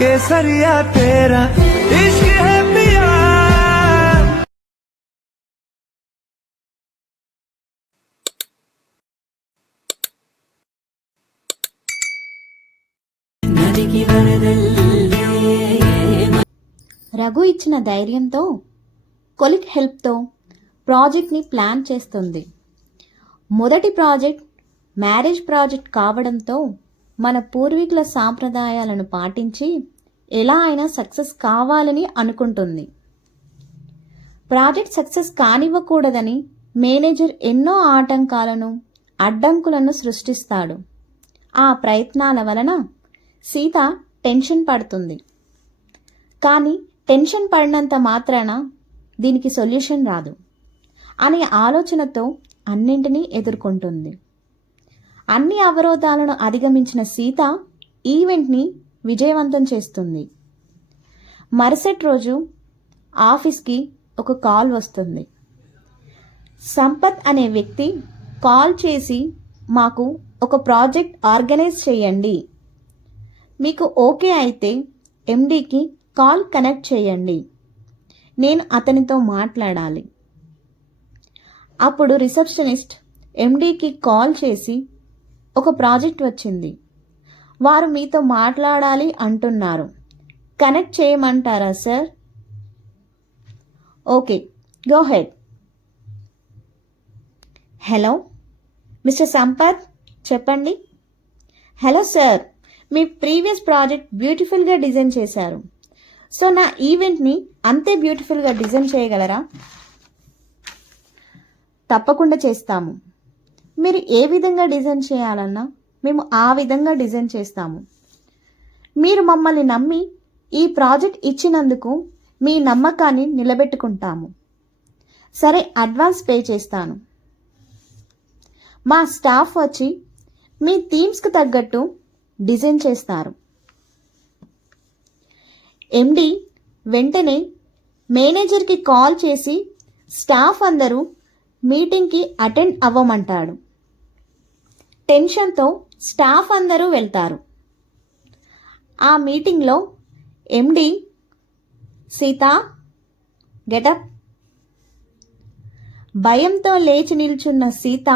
केसरिया तेरा इश्क है पिया। రఘు ఇచ్చిన ధైర్యంతో కొలిక్ హెల్ప్తో ప్రాజెక్ట్ని ప్లాన్ చేస్తుంది. మొదటి ప్రాజెక్ట్ మ్యారేజ్ ప్రాజెక్ట్ కావడంతో మన పూర్వీకుల సాంప్రదాయాలను పాటించి ఎలా అయినా సక్సెస్ కావాలని అనుకుంటుంది. ప్రాజెక్ట్ సక్సెస్ కానివ్వకూడదని మేనేజర్ ఎన్నో ఆటంకాలను అడ్డంకులను సృష్టిస్తాడు. ఆ ప్రయత్నాల వలన సీత టెన్షన్ పడుతుంది. కానీ టెన్షన్ పడినంత మాత్రాన దీనికి సొల్యూషన్ రాదు అనే ఆలోచనతో అన్నింటినీ ఎదుర్కొంటుంది. అన్ని అవరోధాలను అధిగమించిన సీత ఈవెంట్ని విజయవంతం చేస్తుంది. మరుసటి రోజు ఆఫీస్కి ఒక కాల్ వస్తుంది. సంపత్ అనే వ్యక్తి కాల్ చేసి మాకు ఒక ప్రాజెక్ట్ ఆర్గనైజ్ చేయండి, మీకు ఓకే అయితే ఎండీకి కాల్ కనెక్ట్ చేయండి, నేను అతనితో మాట్లాడాలి. అప్పుడు రిసెప్షనిస్ట్ ఎండీకి కాల్ చేసి ఒక ప్రాజెక్ట్ వచ్చింది, వారు మీతో మాట్లాడాలి అంటున్నారు, కనెక్ట్ చేయమంటారా sir? Okay, go head. Hello mister Sampath, చెప్పండి. హలో సార్, మీ ప్రీవియస్ ప్రాజెక్ట్ బ్యూటిఫుల్గా డిజైన్ చేశారు, సో నా ఈవెంట్ని అంతే బ్యూటిఫుల్గా డిజైన్ చేయగలరా? తప్పకుండా చేస్తాము. మీరు ఏ విధంగా డిజైన్ చేయాలన్నా మేము ఆ విధంగా డిజైన్ చేస్తాము. మీరు మమ్మల్ని నమ్మి ఈ ప్రాజెక్ట్ ఇచ్చినందుకు మీ నమ్మకాన్ని నిలబెట్టుకుంటాము. సరే, అడ్వాన్స్ పే చేస్తాను. మా స్టాఫ్ వచ్చి మీ థీమ్స్కి తగ్గట్టు డిజైన్ చేస్తారు. ఎండి వెంటనే మేనేజర్కి కాల్ చేసి స్టాఫ్ అందరూ మీటింగ్కి అటెండ్ అవ్వమంటాడు. టెన్షన్తో స్టాఫ్ అందరూ వెళ్తారు. ఆ మీటింగ్లో ఎండి సీత గెటప్. భయంతో లేచి నిల్చున్న సీత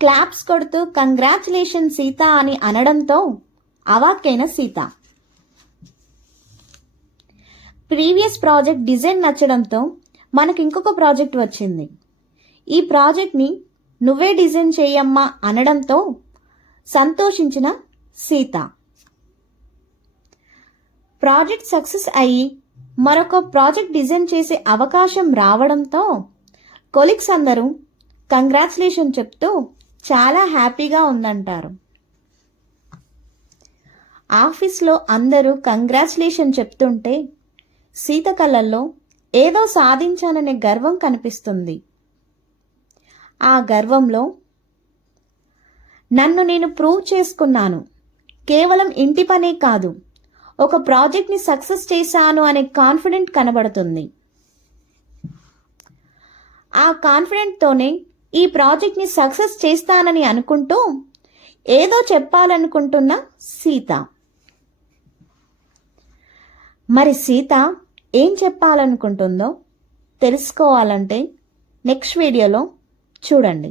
క్లాప్స్ కొడుతూ కంగ్రాచులేషన్ సీత అని అనడంతో అవాక్కైన సీత. ప్రీవియస్ ప్రాజెక్ట్ డిజైన్ నచ్చడంతో మనకు ఇంకొక ప్రాజెక్ట్ వచ్చింది, ఈ ప్రాజెక్ట్ని నువ్వే డిజైన్ చేయమ్మా అనడంతో సంతోషించిన సీత. ప్రాజెక్ట్ సక్సెస్ అయ్యి మరొక ప్రాజెక్ట్ డిజైన్ చేసే అవకాశం రావడంతో కొలీగ్స్ అందరూ కంగ్రాచులేషన్ చెప్తూ చాలా హ్యాపీగా ఉందంటారు. ఆఫీస్లో అందరూ కంగ్రాచులేషన్ చెప్తుంటే సీత కళ్ళల్లో ఏదో సాధించాననే గర్వం కనిపిస్తుంది. ఆ గర్వంలో నన్ను నేను ప్రూవ్ చేసుకున్నాను, కేవలం ఇంటి పనే కాదు ఒక ప్రాజెక్ట్ని సక్సెస్ చేశాను అనే కాన్ఫిడెంట్ కనబడుతుంది. ఆ కాన్ఫిడెంట్తోనే ఈ ప్రాజెక్ట్ని సక్సెస్ చేస్తానని అనుకుంటూ ఏదో చెప్పాలనుకుంటున్న సీత. మరి సీత ఏం చెప్పాలనుకుంటుందో తెలుసుకోవాలంటే నెక్స్ట్ వీడియోలో చూడండి.